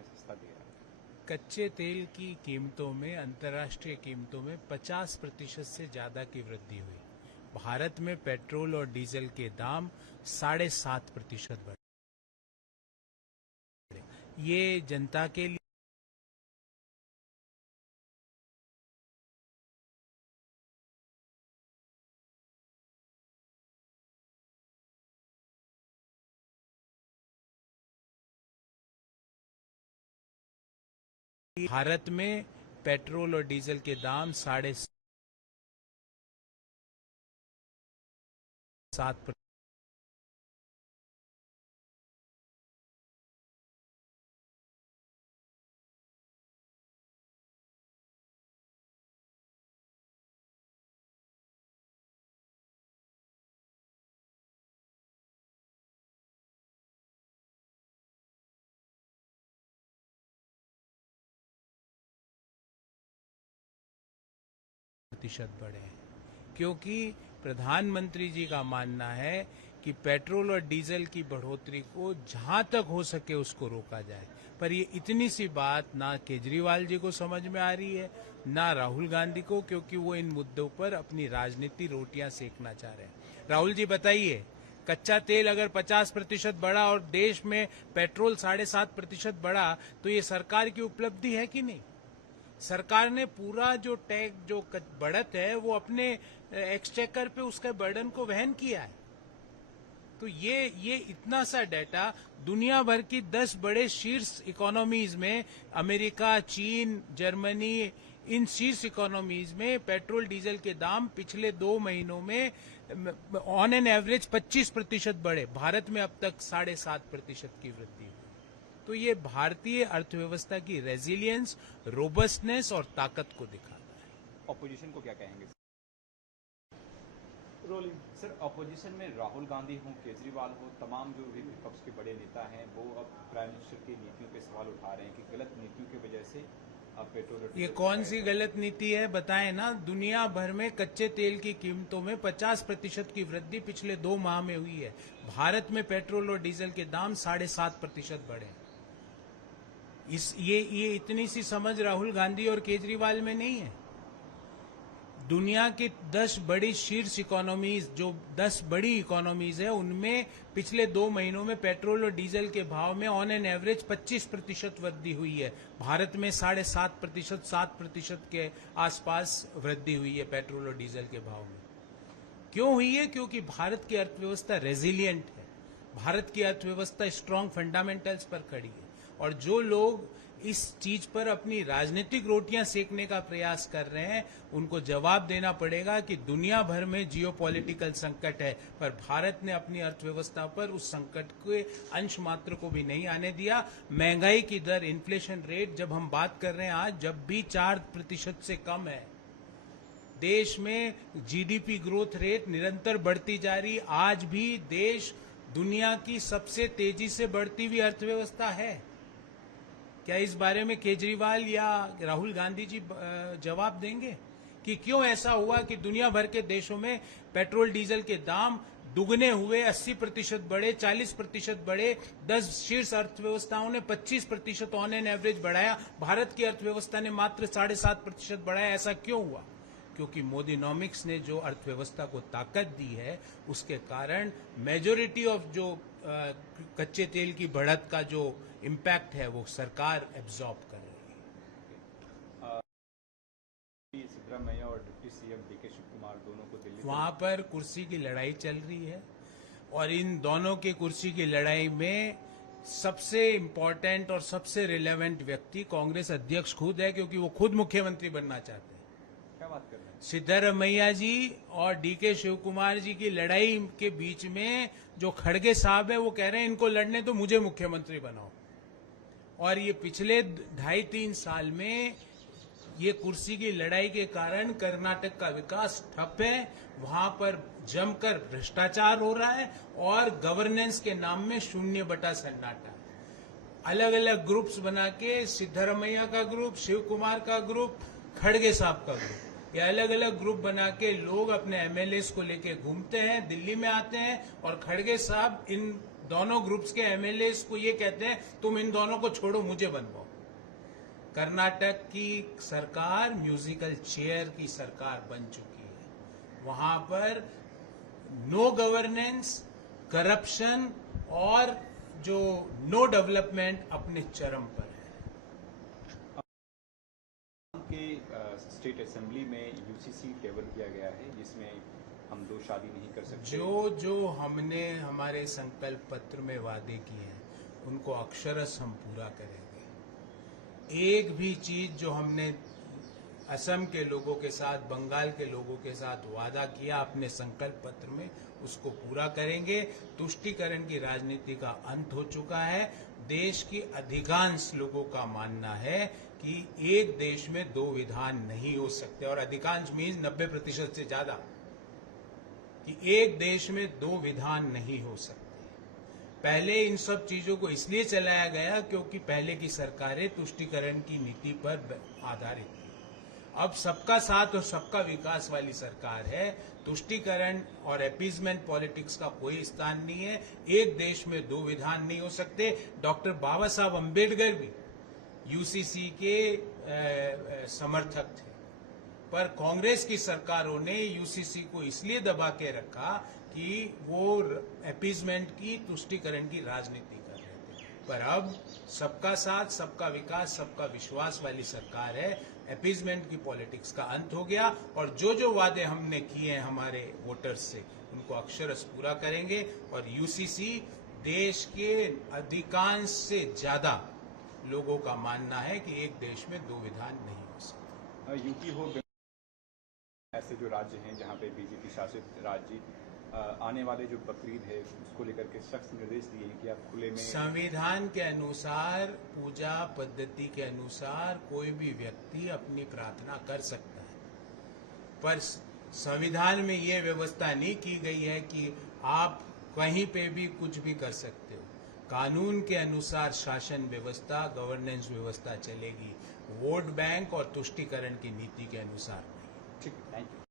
में सस्ता दे रहा है। कच्चे तेल की कीमतों में, अंतर्राष्ट्रीय कीमतों में 50% से ज्यादा की वृद्धि हुई। भारत में पेट्रोल और डीजल के दाम 7.5% बढ़े। ये जनता के लिए भारत में पेट्रोल और डीजल के दाम 7.5% बढ़े हैं, क्योंकि प्रधानमंत्री जी का मानना है कि पेट्रोल और डीजल की बढ़ोतरी को जहां तक हो सके उसको रोका जाए। पर ये इतनी सी बात ना केजरीवाल जी को समझ में आ रही है, ना राहुल गांधी को, क्योंकि वो इन मुद्दों पर अपनी राजनीति रोटियां सेकना चाह रहे हैं। राहुल जी बताइए, कच्चा तेल अगर 50% बढ़ा और देश में पेट्रोल 7.5% बढ़ा, तो ये सरकार की उपलब्धि है कि नहीं? सरकार ने पूरा जो टैक्स, जो बढ़त है, वो अपने एक्सचेकर पे उसके बर्डन को वहन किया है। तो ये इतना सा डाटा दुनिया भर की 10 बड़े शीर्ष इकोनॉमीज में, अमेरिका, चीन, जर्मनी, इन शीर्ष इकोनॉमीज में पेट्रोल डीजल के दाम पिछले 2 महीनों में ऑन एन एवरेज 25% बढ़े। भारत में अब तक 7.5% की वृद्धि हुई। तो ये भारतीय अर्थव्यवस्था की रेजिलियंस, रोबस्टनेस और ताकत को दिखाता है। ऑपोजिशन को क्या कहेंगे? रोलिंग सर, ऑपोजिशन में राहुल गांधी हो, केजरीवाल हो, तमाम जो भी विपक्ष के बड़े नेता हैं वो अब प्राइम मिनिस्टर की नीतियों पे सवाल उठा रहे हैं कि गलत नीतियों की वजह से अब पेट्रोल। ये कौन सी गलत नीति है, बताएं ना। दुनिया भर में कच्चे तेल की कीमतों में 50% की वृद्धि पिछले 2 माह में हुई है। भारत में पेट्रोल और डीजल के दाम 7.5% बढ़े। ये इतनी सी समझ राहुल गांधी और केजरीवाल में नहीं है। दुनिया की 10 बड़ी शीर्ष इकोनॉमीज, जो 10 बड़ी इकोनॉमीज है, उनमें पिछले 2 महीनों में पेट्रोल और डीजल के भाव में ऑन एन एवरेज 25% वृद्धि हुई है। भारत में 7.5%, 7% के आसपास वृद्धि हुई है पेट्रोल और डीजल के भाव में। क्यों हुई है? क्योंकि भारत की अर्थव्यवस्था रेजिलियंट है। भारत की अर्थव्यवस्था स्ट्रांग फंडामेंटल्स पर खड़ी है। और जो लोग इस चीज पर अपनी राजनीतिक रोटियां सेकने का प्रयास कर रहे हैं, उनको जवाब देना पड़ेगा कि दुनिया भर में जियोपॉलिटिकल संकट है, पर भारत ने अपनी अर्थव्यवस्था पर उस संकट के अंश मात्र को भी नहीं आने दिया। महंगाई की दर, इन्फ्लेशन रेट, जब हम बात कर रहे हैं आज, जब भी 4% से कम है। देश में जीडीपी ग्रोथ रेट निरंतर बढ़ती जा रही। आज भी देश दुनिया की सबसे तेजी से बढ़ती हुई अर्थव्यवस्था है। क्या इस बारे में केजरीवाल या राहुल गांधी जी जवाब देंगे कि क्यों ऐसा हुआ कि दुनिया भर के देशों में पेट्रोल डीजल के दाम दुगने हुए, 80% बढ़े, 40% बढ़े। 10 शीर्ष अर्थव्यवस्थाओं ने 25% ऑन एन एवरेज बढ़ाया, भारत की अर्थव्यवस्था ने मात्र 7.5% बढ़ाया। ऐसा क्यों हुआ? क्योंकि मोदीनॉमिक्स ने जो अर्थव्यवस्था को ताकत दी है, उसके कारण मेजोरिटी ऑफ जो कच्चे तेल की बढ़त का जो इम्पैक्ट है, वो सरकार एब्जॉर्ब कर रही है। सिद्धरामैया और deputy CM DK Shiv Kumar दोनों को दिल्ली, वहां पर कुर्सी की लड़ाई चल रही है, और इन दोनों की कुर्सी की लड़ाई में सबसे इम्पोर्टेंट और सबसे रिलेवेंट व्यक्ति कांग्रेस अध्यक्ष खुद है, क्योंकि वो खुद मुख्यमंत्री बनना चाहते हैं। क्या बात कर रहे हैं? सिद्धरामैया जी और डीके शिव कुमार जी की लड़ाई के बीच में जो खड़गे साहब है, वो कह रहे हैं इनको लड़ने तो मुझे मुख्यमंत्री बनाओ। और ये पिछले 2.5-3 साल में ये कुर्सी की लड़ाई के कारण कर्नाटक का विकास ठप है। वहां पर जमकर भ्रष्टाचार हो रहा है और गवर्नेंस के नाम में 0 सन्नाटा। अलग अलग ग्रुप्स बना के, सिद्धरामैया का ग्रुप, शिव कुमार का ग्रुप, खड़गे साहब का ग्रुप, ये अलग अलग ग्रुप बना के लोग अपने एमएलए को लेके घूमते हैं, दिल्ली में आते हैं, और खड़गे साहब इन दोनों ग्रुप्स के एमएलए को ये कहते हैं तुम इन दोनों को छोड़ो, मुझे बनवाओ। कर्नाटक की सरकार म्यूजिकल चेयर की सरकार बन चुकी है। वहां पर नो गवर्नेंस, करप्शन और जो नो डेवलपमेंट अपने चरम पर है। के स्टेट असेंबली में यूसीसी टेबल किया गया है जिसमें हम दो शादी नहीं कर सकते। जो हमने हमारे संकल्प पत्र में वादे किए हैं उनको अक्षरश हम पूरा करेंगे। एक भी चीज जो हमने असम के लोगों के साथ, बंगाल के लोगों के साथ वादा किया अपने संकल्प पत्र में, उसको पूरा करेंगे। तुष्टीकरण की राजनीति का अंत हो चुका है। देश की अधिकांश लोगों का मानना है कि एक देश में दो विधान नहीं हो सकते, और अधिकांश मीन्स 90% से ज्यादा, कि एक देश में दो विधान नहीं हो सकते। पहले इन सब चीजों को इसलिए चलाया गया क्योंकि पहले की सरकारें तुष्टीकरण की नीति पर आधारित थी। अब सबका साथ और सबका विकास वाली सरकार है। तुष्टीकरण और अपीजमेंट पॉलिटिक्स का कोई स्थान नहीं है। एक देश में दो विधान नहीं हो सकते। डॉक्टर बाबा साहब अम्बेडकर भी यूसीसी के समर्थक थे, पर कांग्रेस की सरकारों ने यूसीसी को इसलिए दबा के रखा कि वो अपीजमेंट की, तुष्टीकरण की राजनीति कर रहे थे। पर अब सबका साथ, सबका विकास, सबका विश्वास वाली सरकार है। अपीजमेंट की पॉलिटिक्स का अंत हो गया, और जो वादे हमने किए हैं हमारे वोटर्स से उनको अक्षरश पूरा करेंगे। और यूसीसी देश के अधिकांश से ज्यादा लोगों का मानना है कि एक देश में दो विधान नहीं हो सकते। यूपी हो, ऐसे जो राज्य हैं जहां पे बीजेपी शासित राज्य, आने वाले जो बकरीद है उसको लेकर के सख्त निर्देश दिए हैं कि आप खुले में, संविधान के अनुसार, पूजा पद्धति के अनुसार कोई भी व्यक्ति अपनी प्रार्थना कर सकता है, पर संविधान में ये व्यवस्था नहीं की गई है कि आप कहीं पे भी कुछ भी कर सकते हो। कानून के अनुसार शासन व्यवस्था, गवर्नेंस व्यवस्था चलेगी, वोट बैंक और तुष्टीकरण की नीति के अनुसार नहीं। ठीक, थैंक यू।